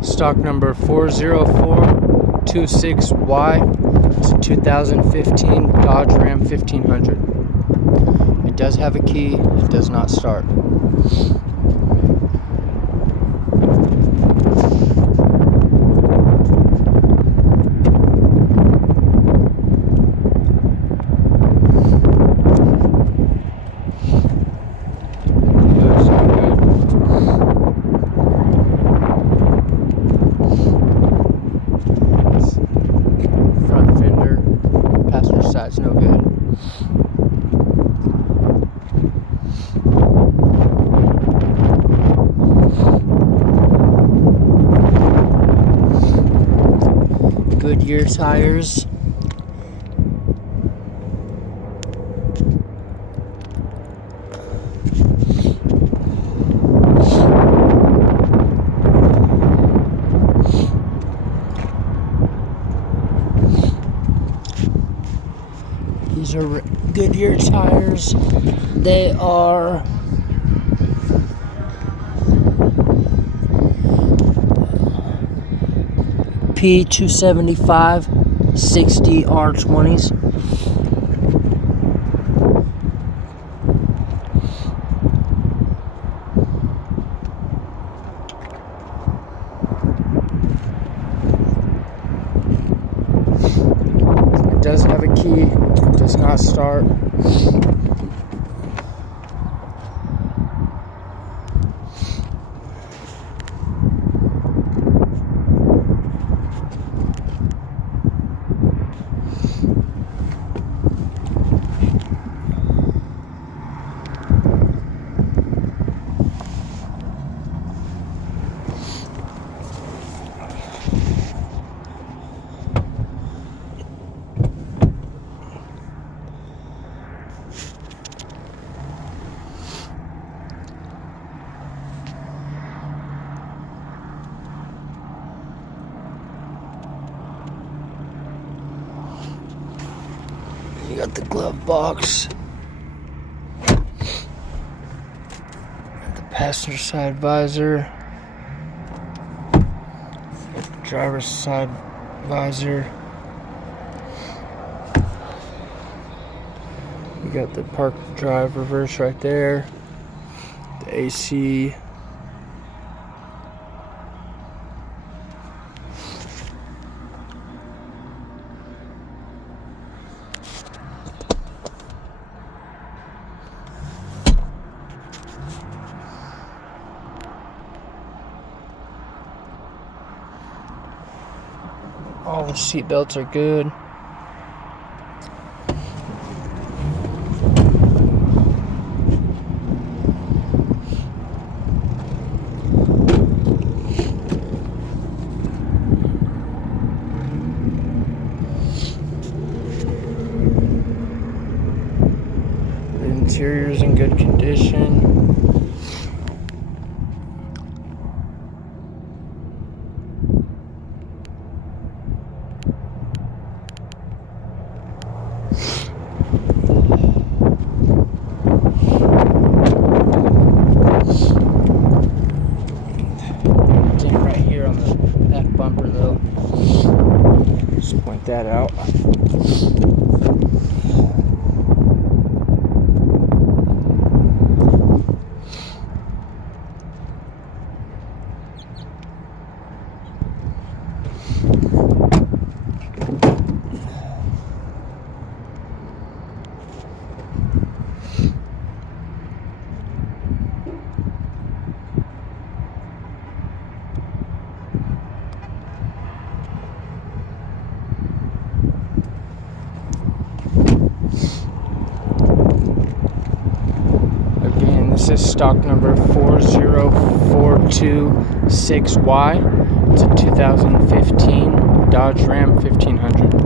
Stock number 40426Y. It's a 2015 Dodge Ram 1500. It does have a key. It does not start. Front fender, passenger side's no good. Goodyear tires. These are Goodyear tires. They are P275 60R20s. It does have a key. It does not start. You got the glove box, the passenger side visor, the driver's side visor. You got the park drive reverse right there, the AC. All the seat belts are good. The interior's in good condition. That bumper though, just point that out. This is stock number 40426Y. It's a 2015 Dodge Ram 1500.